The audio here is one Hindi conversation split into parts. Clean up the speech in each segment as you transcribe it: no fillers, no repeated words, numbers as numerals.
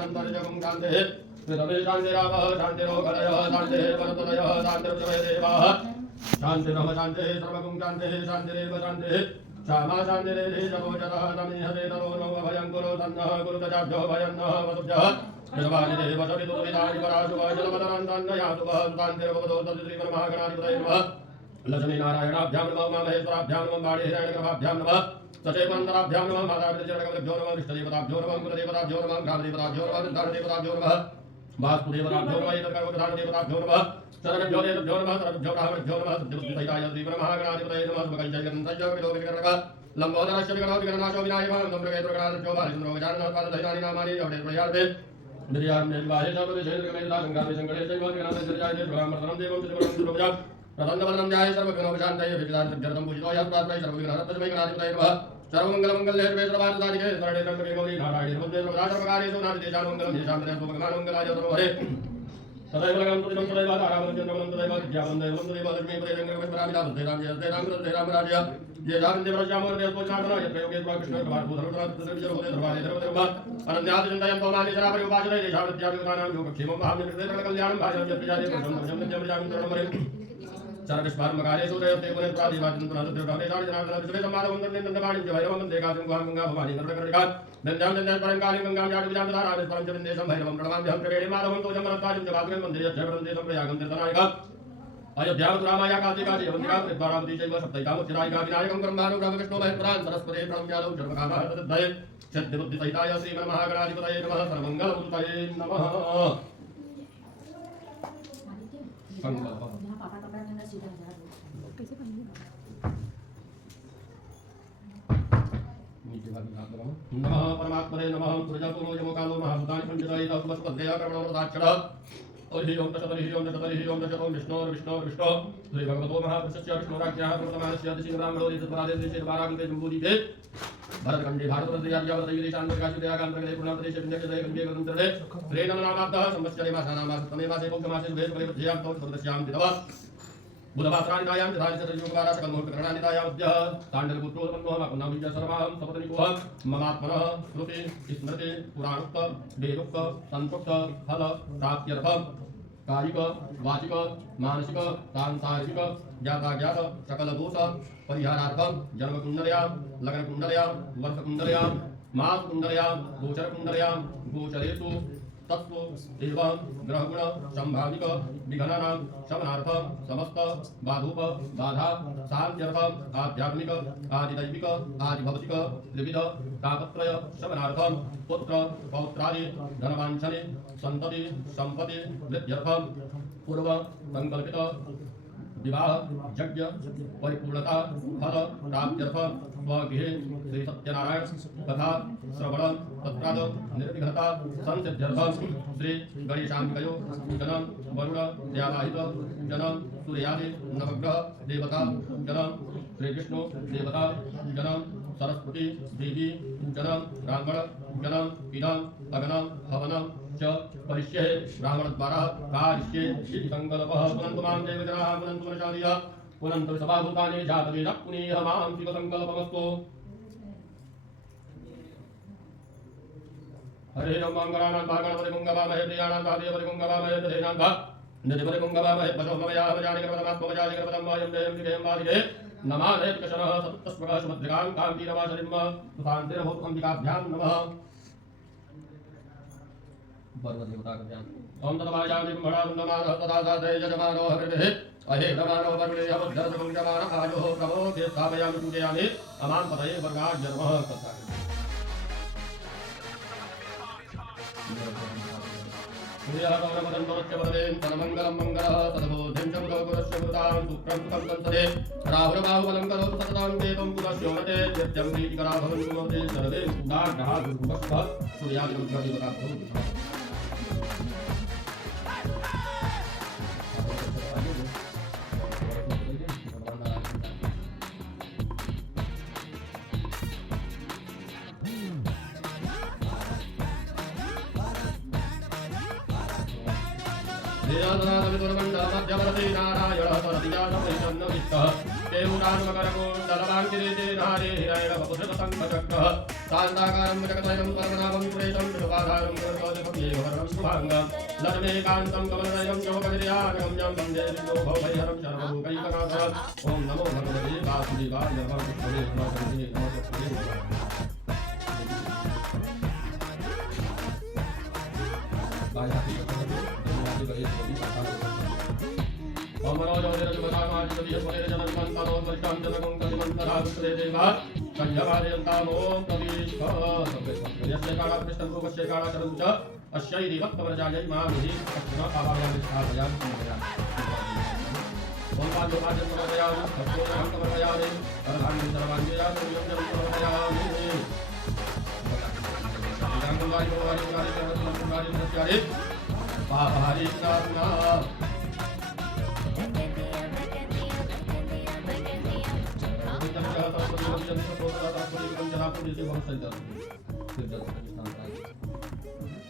शांतरिजगं शांतिः पृथ्वी शान्तिरापः शान्तिरोगलयः शान्तिः परतलयः शान्तिर्देवाः शान्तिरः शान्तिः सर्वगुं शान्तिः शान्तिरेव शान्तिः श्यामा शान्तिरेधि जगोचरः तमीहते तरो नो भयं कुरु तन्नः कुरुतजाभ्यो भयन्नः वसुभ्यः विश्वानिदेव सवितुर्विदानि पराशुभः जलपतरन्तन्नयासुभः शान्तिर्भवतो तद्श्रीमन्महागणाधिपतये नमः लक्ष्मीनारायणाभ्यां नमः उमामहेश्वराभ्यां नमः बाणीहिरण्यगर्भाभ्यां नमः सचैवन्तराभ्यां नमः मातापितृचरणकमलभ्यो नमः इष्टदेवताभ्यो नमः कुलदेवताभ्यो नमः ग्रामदेवताभ्यो नमः सिद्धार्थदेवताभ्यो नमः वास्तुदेवताभ्यो नमः एतत्कर्मप्रधानदेवताभ्यो नमः शरणभ्यो देवभ्यो नमः सर्वभ्यो ब्राह्मणभ्यो नमः सिद्धिबुद्धिसहिताय श्रीमन्महागणाधिपतये नमः शुभकञ्चैकन्तञ्च विदोविकरणक लम्बोदरस्य विगणो विगणनाशो विनायकः नम्रकेतुर्गणादभ्यो बालचन्द्रो गजाननपादधैर्याणि नामानि अवडेप्रयार्थे निर्यां निर्वाहे सर्वविषयेन्द्रगमेन्द्रा सङ्गामि सङ्कटे चैवोद्गणादजर्याय श्रीरामर्तनं देवं चित्रपटं चित्रभुजां प्रसन्नवदनं ध्याये सर्वविघ्नोपशान्तये विचितार्थं पूजितो यस्मात्मै सर्वविघ्नहरतस्मै गणाधिपतये नमः सर्वमङ्गलमङ्गले सर्वेश्वराधिके शरणे त्र्यम्बके गौरी नारायणे नमोस्तुते सर्वकार्येषु नारदेशामङ्गलं येषां सर्वहरे तदैव लगनं तुदिनं तदैव तारामलं चन्द्रमलं तदैव विद्यावलं दैवलं तदैव लक्ष्मीपदेशङ्करपरामिता बुद्धेरां जयस्तेरां राज्य ये जागन्ते परश्यामो देवपोषणार्थना यत्रयोगे कृष्ण प्रभार्भूतरुद्रः अनन्यादिचिन्तयं तोमानि शरापरि उपासते तेषां विद्याभियुतानां योगक्षेमं महामित्रकल्याणं भाजनं यत्प्रजाते सर्वस्मार्मकारेषु दयते पुनः प्रादिवाचनपुनः जनार्दन विश्वेशमानवन्दन्देन्दवाणिं च भैरवं देकासिं गुहां गङ्गा भवानी नर्मकर्णिकां दन्ध्यां दन्ध्यां परङ्कालिं गङ्गां जाटविजान्तधारां परं च विन्देशं भैरवं प्रणमाम्यहं त्रिवेणी माधवं तोजं मनत्ताजं च वाग्रं वन्दे यच्छवरं देशं प्रयागं तीर्थनायकम् अयोध्यावतुरामाया कातिकाची अवन्तिका कृत्वारावती चैव सप्तैकामुच्चरायिका विनायकं ब्रह्मानुग्रह विष्णु महेश्वरान् सरस्वती प्रणम्यादौ जन्मकामः तद्भये सिद्धिबुद्धिसहिताय श्रीमन्महागणाधिपतये नमः सर्वमङ्गलमूर्तये नमः नमः परमात्मने नमः तुरजपुरो यमकालो महाभूतानि पंचदयिता सुमस्पद्दया कर्मणोरदाक्षरः ओहि ओम तशतरि ओम तशतरि ओम तशतो विष्णो श्री भगवतो महापुरुषस्य विष्णुराज्ञः प्रथमानस्य दिशि ब्राह्मणो दिशपरादेशे द्वारान्ते जम्बूदीपे भरतखण्डे भारतप्रदेशार्यावतैगिरिशान्तर्गाचिदयागान्तर्गते पूर्णाप्रदेशे विन्ध्यचदये गङ्गे गङ्गन्तर्गते त्रेनमनामाब्दः संवत्सरे मासानामासप्तमे मासे पौषमासे शुभे परिवृद्ध्यां तौ चतुर्दश्यां तिथवः बुधवासरानितायां तथादिशतयुगवारा सकलमुहूर्तकरणानितायामद्यः ताण्डवपुत्रो मन्मोहमापुन्नामीज सर्वां सपत्निकोः ममात्मनः श्रुति स्मृति पुराणोक्त वेदोक्त सन्तोक्त फल प्राप्त्यर्थं कायिक वाचिक मानसिक सांसारिक ज्ञाताज्ञात सकलदोष परिहारार्थं जन्मकुण्डल्यां लग्नकुण्डल्यां वर्षकुण्डल्यां मासकुण्डल्यां गोचरकुण्डल्यां गोचरेषु तत्व एवं ग्रहगुण संभाविक विघ्नानां शमनार्थं समस्त बाधूप बाधा शान्त्यर्थं आध्यात्मिक आदिदैविक आदिभौतिक त्रिविध तापत्रय शमनार्थं पुत्र पौत्रादि धनवाञ्छने सन्तति संपत्ति वृद्ध्यर्थं पूर्व संकल्पित विवाह यज्ञ परिपूर्णता फल प्राप्त्यर्थं स्वगृहे श्री सत्यनारायण कथा श्रवण तत्राद निर्विघ्नता संसिद्ध्यर्थं श्री गणेशाम्बिकयो जनं वरुण देवाहित जनं सूर्यादि नवग्रह देवता जनं श्री विष्णु देवता जनं सरस्वती देवी जनं ब्राह्मण जनं इदं अग्नं हवनं च परिष्ये ब्राह्मणद्वारा कारिष्ये इति संकल्पः पुनन्तु मां देव जनाः पुनन्तु मनशादीयः पुनन्तु सभाभूतानि जातवेदः पुनीह मां शिवसङ्कल्पमस्तु हरे ओम मंगलानां भागणपति गुंगवामहे प्रियाणां भादेवति गुंगवामहे तथेनां निधिपति गुंगवामहे पशोमया भजानि कर्मदमात्मजानि कर्मदं वायं देयं दिगेयं वादिके नमादे कृष्णः सत्तस्वः सुभद्रकां कान्तिरवासरिम् सुशान्तिरभूतकम्बिकाभ्यां नमः पर्वदेवताभ्यां ओम तदवायामि कुम्भडावन्दमानः तदा साधे यजमानो हरिभिः अहेतमानो वरुणेय बुद्धरसगुञ्जमानः आयोः प्रभो स्थापयामि पूजयामि अमां पतये वर्गाज्जन्मः कर्ता मंगलम मंगल तदबोधिं च गुरुस्य गुरुतां सुप्रं सुखं कंसदे राहुरबाहुबलं करोतु सततं वेदं पुनश्योमते यज्ञं प्रीतिकरा भवन्तु मोदे सर्वे सुदाढः गुरुभक्तः सूर्यादिरुद्रदेवताभ्यो मध्यवर्ती नारायण सरदियानविष्टः देवुरान्मकरकुण्डलवाङ्किरीते नारे हिरण्यवपुषसङ्खचक्रः शान्ताकारं जगदयं परमनाभं प्रेतं विपाधारं कर्तव्यं शुभांगं लक्ष्मीकान्तं कमलनयं योगविद्यागम्यं वन्दे भवभयहरं सर्वलोकैकनाथं ओम नमो भगवते वासुदेवाय नमः कृष्णे नमः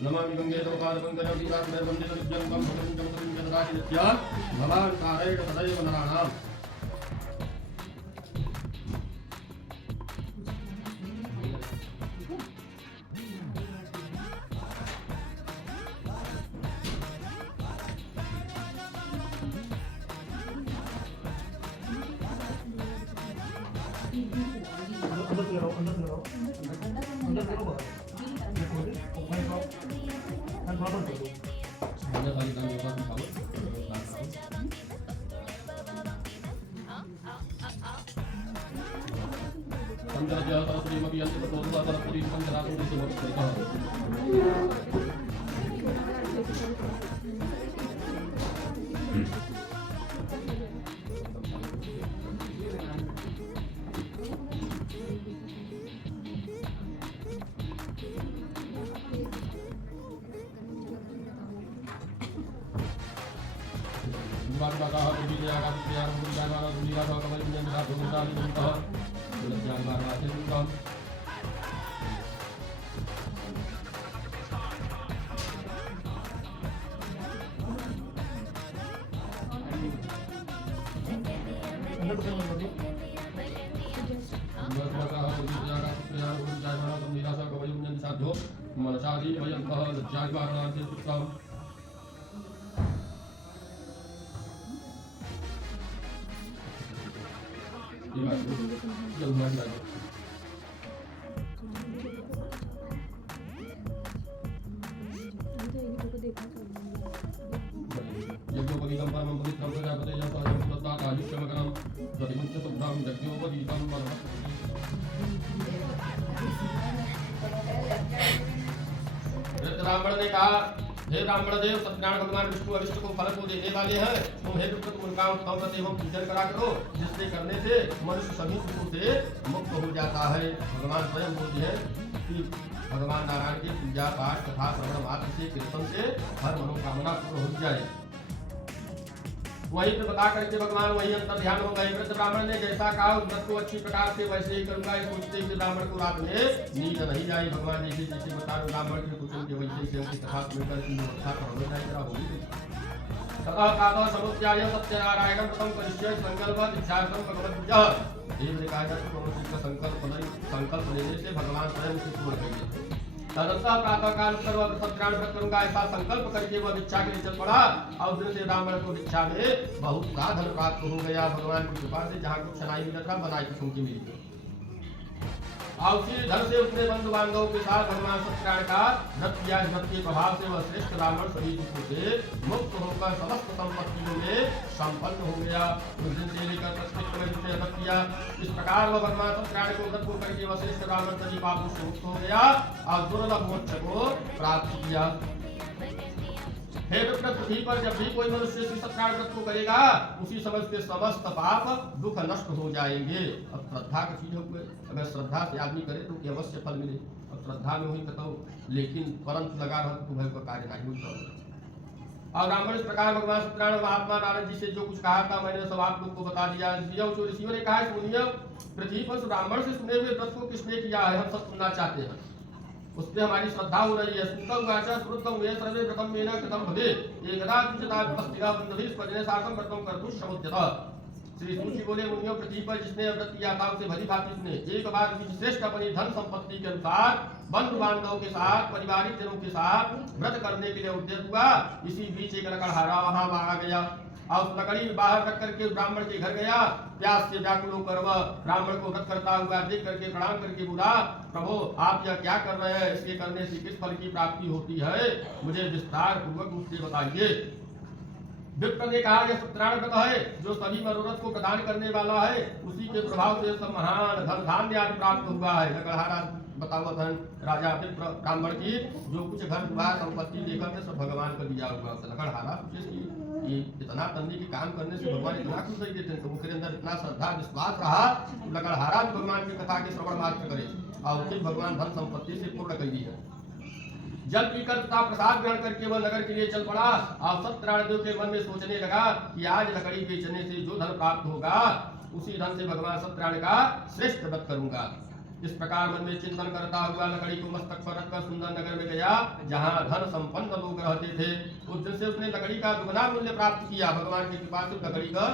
नमामि गंगे तवपादपंकजं दीनात्मैर् वन्दे विद्यं तं भगवन्तं जगदाशि नित्यान् भवान् तारेण सदैव नराणाम् ब्राह्मण ने कहा, हे ब्राह्मण देव, सत्यनारायण भगवान विष्णु अविष्ट को फल को देने वाले हैं। तुम हे विष्णु उनका उत्तम एवं पूजन करा करो, जिससे करने से मनुष्य सभी सुखों से मुक्त हो जाता है। भगवान स्वयं बोलते हैं कि भगवान नारायण की पूजा पाठ तथा श्रवण मात्र से कीर्तन से हर मनोकामना पूर्ण हो जाए। वही तो बता करके भगवान वही अंतर ध्यान हो गए। वृद्ध ब्राह्मण ने जैसा कहा उस व्रत को अच्छी प्रकार से वैसे ही करूंगा, इस सोचते हुए ब्राह्मण को रात में नींद नहीं आई। भगवान जैसे जैसे बता ब्राह्मण के कुछ उनके वैसे ही उनकी कथा सुनकर की व्यवस्था होगी। तथा कादो समुद्याय सत्यनारायण व्रतम करिष्ये संकल्प दीक्षार्थम भगवद्भुजः। ये कहा जाता है कि संकल्प लेने से भगवान स्वयं से पूर्ण करेंगे। तदंतर प्रातः काल सर्व सत्यान व्रत करूंगा, ऐसा संकल्प करके वह भिक्षा के लिए चल पड़ा और दिन से ब्राह्मण को भिक्षा में बहुत सा धन प्राप्त हो गया। भगवान की कृपा से जहाँ कुछ नहीं मिला था बनाई की सुनकी मिली और उसी धन से उसने बंधु बांधवों के साथ भगवान सत्यनारायण का व्रत किया। व्रत के प्रभाव से वह श्रेष्ठ ब्राह्मण सभी दुखों से मुक्त होकर समस्त संपत्तियों में संपन्न हो गया। उस दिन से लेकर प्रत्येक व्रत किया। इस प्रकार वह भगवान सत्यनारायण को व्रत को करके वह श्रेष्ठ ब्राह्मण सभी पापों से मुक्त हो गया और दुर्लभ मोक्ष को प्राप्त किया। हे विप्र, पृथ्वी पर जब भी कोई मनुष्य श्री सत्यनारायण व्रत को करेगा उसी समय के समस्त पाप दुख नष्ट हो जाएंगे। अब श्रद्धा की चीज हुए, अगर श्रद्धा से आदमी करे तो अवश्य फल मिले। अब श्रद्धा में हुई कहता लेकिन परंतु लगा रहा तो भय का कार्य नहीं होता। और ब्राह्मण इस प्रकार भगवान सत्यनारायण महात्मा नारद जी से जो कुछ कहा था मैंने सब आप लोग को बता दिया। ऋषियों ने कहा सुनिए, पृथ्वी पर ब्राह्मण से सुने हुए व्रत को किसने किया है, हम सब सुनना चाहते हैं। उसमें हमारी श्रद्धा हो रही है। सुतम वाचा श्रुतम वे सर्वे प्रथम मेना कृतम भवे एकदा किंचिता उपस्थिता बंधुभिः स्वजने साकं व्रतं कर्तुं समुद्यत। श्री सूची बोले, मुनियों पृथ्वी पर जिसने व्रत किया था उसे भली भांति सुने। एक बार श्रेष्ठ अपनी धन संपत्ति के अनुसार बंधु बांधवों के साथ, पारिवारिक जनों के साथ व्रत करने के लिए उद्यत हुआ। इसी बीच एक लकड़हारा वहां आ गया और उस लकड़ी बाहर रख करके ब्राह्मण के घर गया। प्यास से व्याकुल होकर वह ब्राह्मण को व्रत करता हुआ देख करके प्रणाम करके बोला, प्रभु आप यह क्या कर रहे हैं? इसके करने से किस फल की प्राप्ति होती है? मुझे विस्तार पूर्वक रूप से बताइए। विप्र ने कहा, यह सत्यनारायण व्रत है जो सभी मनोरथ को प्रदान करने वाला है। उसी के प्रभाव से सब महान धन धान्य आदि प्राप्त हुआ है। लकड़हारा बताओ धन राजा विप्र ब्राह्मण की जो कुछ घर द्वार संपत्ति लेकर के सब भगवान को दिया हुआ। लकड़हारा ये इतना तन्नी के काम करने से भगवान इतना खुश हो गए थे, उनके अंदर इतना श्रद्धा विश्वास रहा। लकड़हारा भी भगवान की कथा के श्रवण मात्र करे और उसे भगवान धन संपत्ति से पूर्ण कर दी है। जल पीकर तथा प्रसाद ग्रहण करके वह नगर के लिए चल पड़ा और सत्यनारायण देव के मन में सोचने लगा कि आज लकड़ी बेचने से जो धन प्राप्त होगा उसी धन से भगवान सत्यनारायण का श्रेष्ठ व्रत करूंगा। इस प्रकार मन में चिंतन करता हुआ लकड़ी को मस्तक पर रखकर सुंदर नगर में गया जहाँ धन संपन्न लोग रहते थे। उस दिन से उसने लकड़ी का दुगना मूल्य प्राप्त किया। भगवान की कृपा से लकड़ी का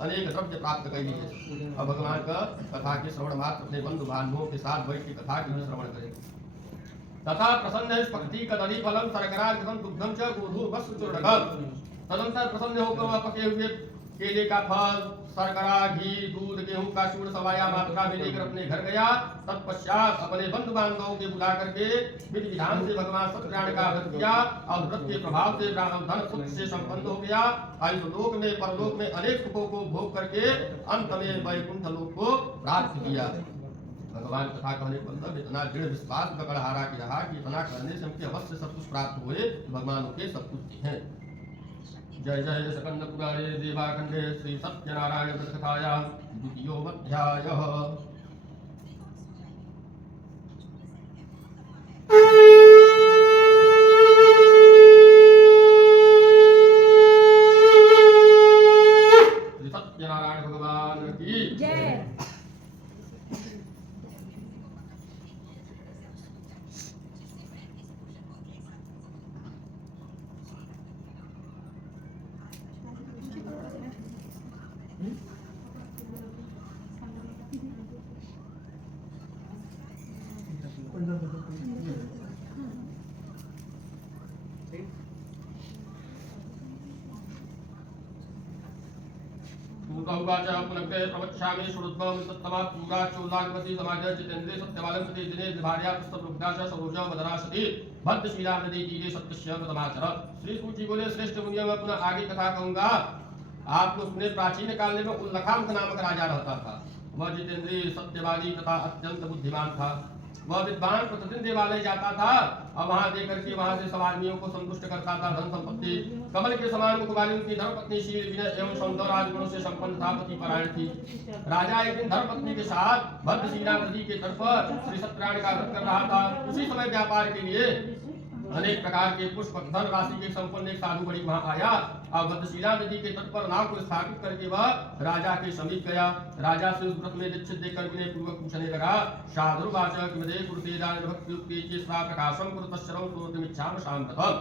अनेक द्रव्य प्राप्त कर लिए और भगवान का कथा के श्रवण मात्र अपने बंधु बांधवों के साथ बैठ के कथा के श्रवण करें। तथा प्रसन्न स्पति कदली फलम शर्करा घृतम दुग्धम च गोधूर वस्त्र चूर्णकम। तदंतर प्रसन्न होकर वह पके हुए केले का फल, शर्करा, घी, दूध, गेहूं का चूर्ण सवाया मात्रा में लेकर अपने घर गया। तत्पश्चात अपने बंधु बांधवों के बुला करके विधि विधान से भगवान सत्यनारायण का व्रत किया और व्रत के प्रभाव से ब्राह्मण धन सुख से संपन्न हो गया। इस लोक में परलोक में अनेक सुखों को भोग करके अंत में वैकुंठ लोक को प्राप्त किया। भगवान कथा कहने को मतलब इतना दृढ़ विश्वास लकड़हारा की रहा कि इतना करने से हमके अवश्य सब कुछ प्राप्त हुए। भगवान के सब कुछ हैं। जय जय सकंद पुराणे देवाखंडे श्री सत्यनारायण व्रत कथायां द्वितीयोऽध्यायः। श्री सत्यनारायण भगवान की जय। उवाच पुनग्रे प्रवक्ष्यामि श्रुत्वं सत्तमात् पूरा चोलागवती समाज जितेन्द्रे सत्यवालं प्रति दिने भार्या पुस्तकरुग्धा च सरोजा मदनाशति भद्रशीला नदी तीरे सत्यस्य प्रथमाचर। श्री सूची बोले, श्रेष्ठ मुनियों में पुनः आगे कथा कहूंगा। आपको सुने प्राचीन काल में उल्लखांक नामक राजा रहता था। वह जितेंद्रिय, सत्यवादी तथा अत्यंत बुद्धिमान था। वह विद्वान प्रतिदिन देवालय जाता था और वहां देकर के वहां से सब आदमियों को संतुष्ट करता था। धन संपत्ति कमल के समान मुख वाली उनकी धर्मपत्नी शील विनय एवं सौंदर्य आदि गुणों से संपन्न था, पति परायण थी। राजा एक दिन धर्मपत्नी के साथ भद्रशीला नदी के तट पर श्री सत्यनारायण का व्रत कर रहा था। उसी समय व्यापार के लिए अनेक प्रकार के पुष्प धन राशि के संपन्न एक साधु बड़ी वहां आया और भद्रशीला नदी के तट पर नाव को स्थापित करके वह राजा के समीप गया। राजा से उस व्रत में दीक्षित देखकर विनय पूर्वक पूछने लगा, साधुर्वाचक मदे कुरुते दान भक्ति के स्वा प्रकाशम कुरुतश्रम कुरुतमिच्छाम शांततम।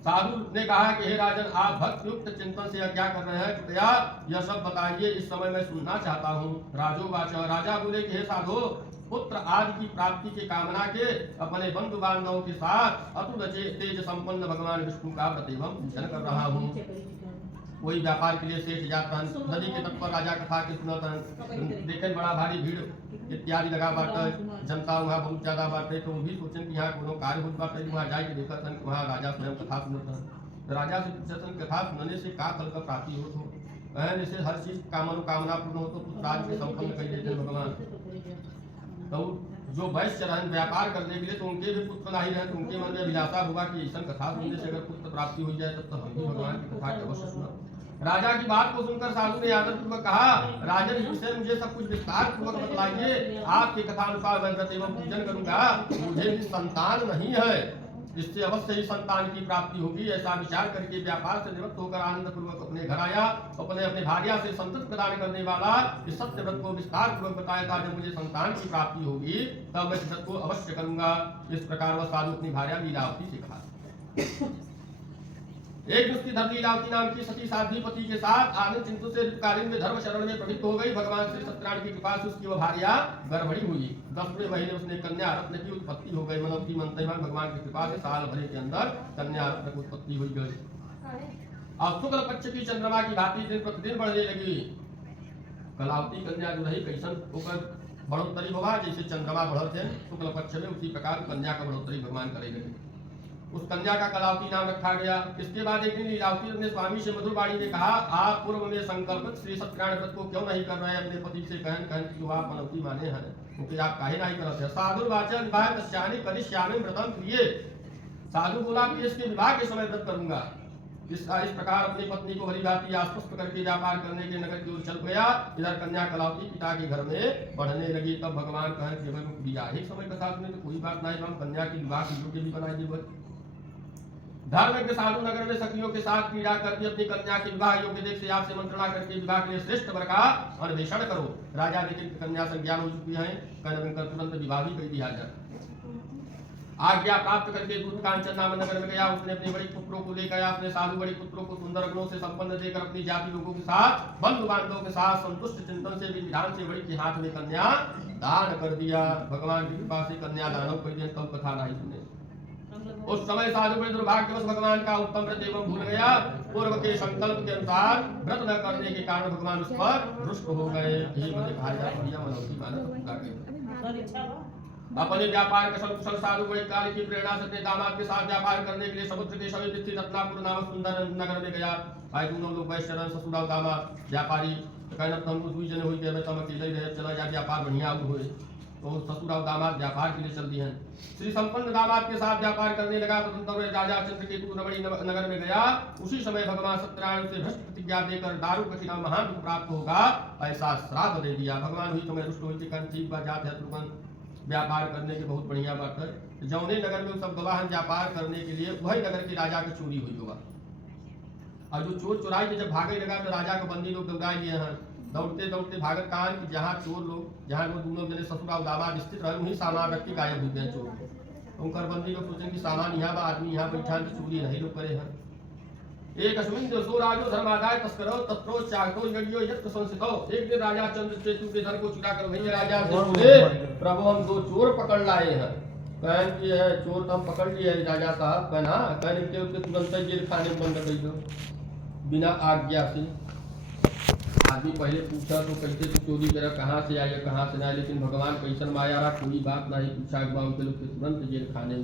साधु ने कहा कि हे राजन, आप भक्ति युक्त चिंतन से क्या कर रहे हैं? कृपया यह सब बताइए, इस समय मैं सुनना चाहता हूँ। राजोवाच, राजा बोले कि हे साधु, पुत्र आदि की प्राप्ति के कामना के अपने बंधु बांधवों के साथ अतुल तेज संपन्न भगवान विष्णु का प्रतिभम पूजन कर रहा हूँ। कोई व्यापार के लिए सेठ जाता नदी के तट पर राजा कथा के सुनता देखे बड़ा भारी भीड़ इत्यादि लगा बाटे, जनता वहाँ बहुत ज्यादा बाटे, तो भी सोचन कि यहाँ कोनो कार्य होता बाटे, वहाँ जाके देखा था वहाँ राजा स्वयं कथा सुनता। राजा से पूछा कथा सुनने से का फल का प्राप्ति हो, जैसे हर चीज का मनोकामना पूर्ण हो तो पुत्र के संपन्न कर देते भगवान। तो जो वैश्य रहन व्यापार करने के लिए तो उनके भी पुत्र नहीं रहे, तो उनके मन में अभिलाषा होगा कि ऐसा कथा सुनने से अगर पुत्र प्राप्ति हो जाए तब तो हम भी भगवान की कथा के अवश्य सुना। राजा की बात को सुनकर साधु ने आदर पूर्वक कहा, राजन इस विषय मुझे सब कुछ विस्तार पूर्वक बतलाइए। आपकी कथा अनुसार मैं व्रत एवं पूजन करूंगा। मुझे भी संतान नहीं है, इससे अवश्य ही संतान की प्राप्ति होगी। ऐसा विचार करके व्यापार से निवृत्त होकर आनंद पूर्वक अपने घर आया। अपने भार्या से संतति प्रदान करने वाला इस सत्य व्रत को विस्तार पूर्वक बताया था। जब मुझे संतान की प्राप्ति होगी तब मैं इस व्रत को अवश्य करूंगा। इस प्रकार वह साधु अपनी भार्या लीलावती से कहा। एक दिन उसकी धर्म लीलावती नाम की सती साध्वी पति के साथ आनंद चिंतु से ऋतुकालीन में धर्म शरण में प्रवृत्त हो गई। भगवान श्री सत्यनारायण की कृपा से उसकी वह भार्या गर्भणी हुई। 10वें महीने उसने कन्या रत्न की उत्पत्ति हो गई। मनोवती मंत्रमान भगवान की कृपा से साल भर के अंदर कन्या रत्न की उत्पत्ति हुई गई। अब शुक्ल पक्ष की चंद्रमा की भांति दिन प्रतिदिन बढ़ने लगी। कलावती कन्या जो रही कैसन होकर बढ़ोत्तरी होगा, जैसे चंद्रमा बढ़ते हैं शुक्ल पक्ष में, उसी प्रकार कन्या का बढ़ोत्तरी भगवान करेंगे। उस कन्या का कलावती नाम रखा गया। इसके बाद एक दिन लीलावती अपने स्वामी से मधुर वाणी में कहा, आप पूर्व में संकल्पित श्री सत्यनारायण व्रत को क्यों नहीं कर रहे हैं? अपने पति से कहन कि आप मनौती माने हैं, क्योंकि आप काहे नहीं करते हैं? साधु वाचन विवाह तस्यानि करिष्यामि व्रतम प्रिय। साधु बोला कि इसके विवाह के समय व्रत करूंगा। इस प्रकार अपनी पत्नी को भली भांति आश्वस्त करके व्यापार करने के नगर की ओर चल गया। इधर कन्या कलावती पिता के घर में बढ़ने लगी। तब भगवान कहन कि विवाहिक समय के साथ में तो कोई बात नहीं, हम कन्या की विवाह की योग्य भी बनाएंगे। धर्म साधु नगर में सखियों के साथ क्रीड़ा करके अपनी कन्या की विवाह योग्य देख से आपसे मंत्रणा करके विवाह के लिए श्रेष्ठ वर का अन्वेषण करो। राजा लेकिन कन्या संज्ञान हो चुकी है, तुरंत विवाह भी कर दिया जाए। आज्ञा प्राप्त करके दूत कांचन नाम नगर में गया। उसने अपने बड़े पुत्रों को लेकर अपने साधु बड़े पुत्रों को सुंदर गुणों से संपन्न देकर अपनी जाति लोगों के साथ बंधु बांधवों के साथ संतुष्ट चिंतन से विधान से बड़ी के हाथ में कन्या दान कर दिया। भगवान की कृपा से कन्या दानों कोई दिन तब कथा नहीं सुने। उस समय साधु बड़े दुर्भाग्यवश भगवान का उत्तम व्रत एवं भूल गया। पूर्व के संकल्प के अनुसार व्रत न करने के कारण भगवान उस पर रुष्ट हो गए। यही मुझे मनौती माना। अपने व्यापार के कुशल साधु बड़े काल की प्रेरणा से अपने दामाद के साथ व्यापार करने के लिए समुद्र के समीप स्थित रत्नापुर नामक सुंदर नगर में गया। भाई दोनों लोग वैश्य ससुर और दामाद व्यापारी कहना हम दुई जने हुई मैं तब अकेले रहे चला जा व्यापार बढ़िया हुए। तो ससुर और दामाद व्यापार के लिए चल दिए हैं। श्री संपन्न दामाद के साथ व्यापार करने लगा तो राजा चंद्रकेतु नवड़ी नगर में गया। उसी समय भगवान सत्यनारायण से भ्रष्ट प्रतिज्ञा देकर दारू कठिना महान दुख प्राप्त होगा ऐसा श्राप दे दिया। भगवान हुई तुम्हें रुष्ट हुई ठीक बात है, तुरंत व्यापार करने की बहुत बढ़िया बात है। जौने नगर में सब गवाह व्यापार करने के लिए वही नगर के राजा की चोरी हुई होगा। और जो चोर चुराई के जब भागे लगा तो राजा को बंदी लोग दौड़ा लिए हैं। दौड़ते दौड़ते भागत कान कि जहाँ चोर लोग जहाँ वो दोनों जने ससुर और दामाद स्थित रहे वहीं सामान रख के गायब हो गए चोर। उनकर बंदी लोग सोचें कि सामान यहाँ आदमी यहाँ बैठा की चोरी नहीं लोग करे हैं। एक अश्विन जो राजो धर्मादाय तस्करो तत्रो चागतो यज्ञो यत्र संसितो। एक दिन राजा चंद्रकेतु के धन को चुरा कर वही राजा से बोले, प्रभु हम 2 चोर पकड़ लाए हैं। कहन कि है चोर तो हम पकड़ लिए हैं राजा साहब। कहना कहने के उसके तुरंत जेल खाने में बंद कर दो बिना आज्ञा से। आदमी पहले पूछा तो कैसे तू चोरी करा, कहाँ से आया कहाँ से ना, लेकिन भगवान कैसन माया रहा कोई बात नहीं पूछा। उनके लोग तुरंत जेल खाने